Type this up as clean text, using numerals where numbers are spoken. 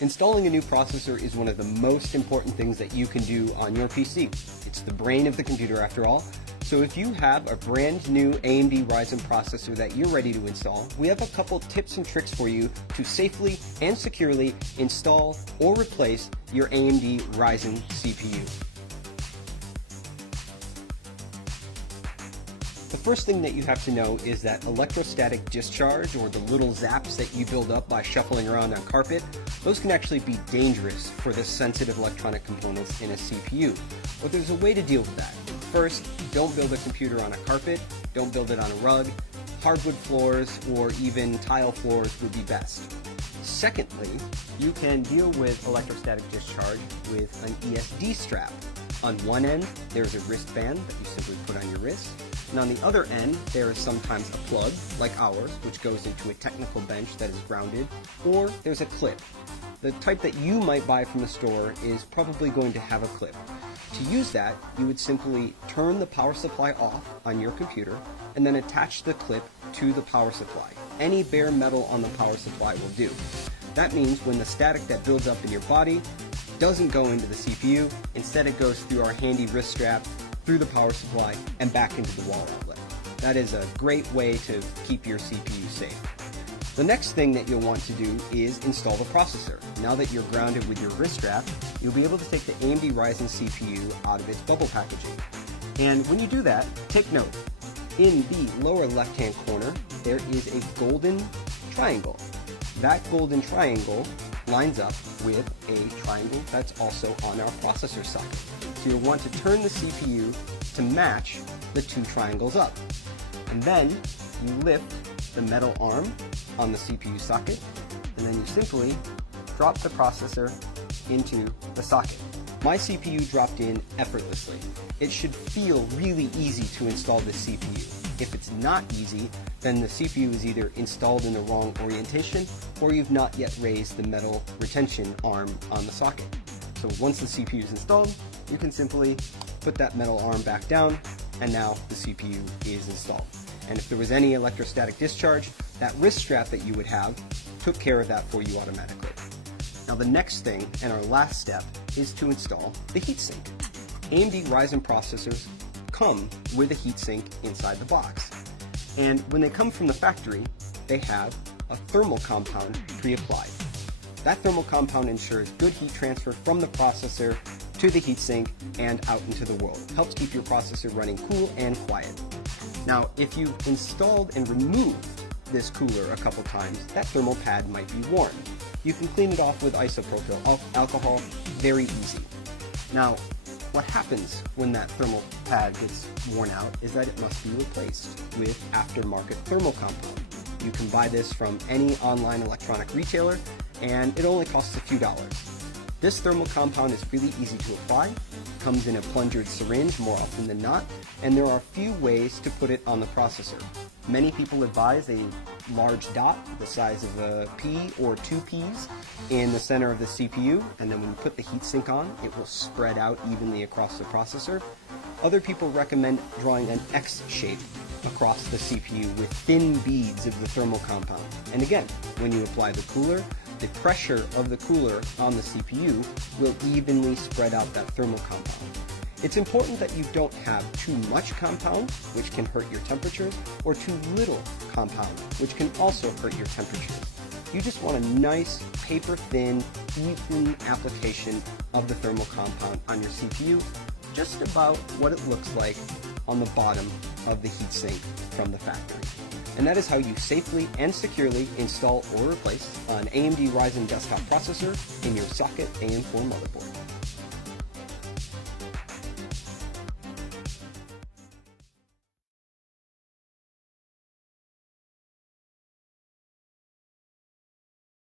Installing a new processor is one of the most important things that you can do on your PC. It's the brain of the computer after all. So if you have a brand new AMD Ryzen processor that you're ready to install, we have a couple tips and tricks for you to safely and securely install or replace your AMD Ryzen CPU. The first thing that you have to know is that electrostatic discharge, or the little zaps that you build up by shuffling around on carpet, those can actually be dangerous for the sensitive electronic components in a CPU. But there's a way to deal with that. First, don't build a computer on a carpet, don't build it on a rug. Hardwood floors or even tile floors would be best. Secondly, you can deal with electrostatic discharge with an ESD strap. On one end, there's a wristband that you simply put on your wrist. And on the other end, there is sometimes a plug, like ours, which goes into a technical bench that is grounded, or there's a clip. The type that you might buy from the store is probably going to have a clip. To use that, you would simply turn the power supply off on your computer and then attach the clip to the power supply. Any bare metal on the power supply will do. That means when the static that builds up in your body doesn't go into the CPU, instead it goes through our handy wrist strap, through the power supply, and back into the wall outlet. That is a great way to keep your CPU safe. The next thing that you'll want to do is install the processor. Now that you're grounded with your wrist strap, you'll be able to take the AMD Ryzen CPU out of its bubble packaging. And when you do that, take note. In the lower left-hand corner, there is a golden triangle. That golden triangle lines up with a triangle that's also on our processor socket. So you'll want to turn the CPU to match the two triangles up. And then you lift the metal arm on the CPU socket, and then you simply drop the processor into the socket. My CPU dropped in effortlessly. It should feel really easy to install this CPU. If it's not easy, then the CPU is either installed in the wrong orientation, or you've not yet raised the metal retention arm on the socket. So once the CPU is installed, you can simply put that metal arm back down, and now the CPU is installed. And if there was any electrostatic discharge, that wrist strap that you would have took care of that for you automatically. Now the next thing, and our last step, is to install the heatsink. AMD Ryzen processors come with a heatsink inside the box. And when they come from the factory, they have a thermal compound pre-applied. That thermal compound ensures good heat transfer from the processor to the heatsink and out into the world. It helps keep your processor running cool and quiet. Now, if you've installed and removed this cooler a couple times, that thermal pad might be worn. You can clean it off with isopropyl alcohol, very easy. Now, what happens when that thermal pad gets worn out is that it must be replaced with aftermarket thermal compound. You can buy this from any online electronic retailer, and it only costs a few dollars. This thermal compound is really easy to apply, comes in a plungered syringe more often than not, and there are a few ways to put it on the processor. Many people advise a large dot the size of a pea or two peas in the center of the CPU, and then when you put the heatsink on, it will spread out evenly across the processor. Other people recommend drawing an X shape across the CPU with thin beads of the thermal compound. And again, when you apply the cooler, the pressure of the cooler on the CPU will evenly spread out that thermal compound. It's important that you don't have too much compound, which can hurt your temperatures, or too little compound, which can also hurt your temperatures. You just want a nice, paper-thin, even application of the thermal compound on your CPU, just about what it looks like on the bottom of the heatsink from the factory. And that is how you safely and securely install or replace an AMD Ryzen desktop processor in your socket AM4 motherboard.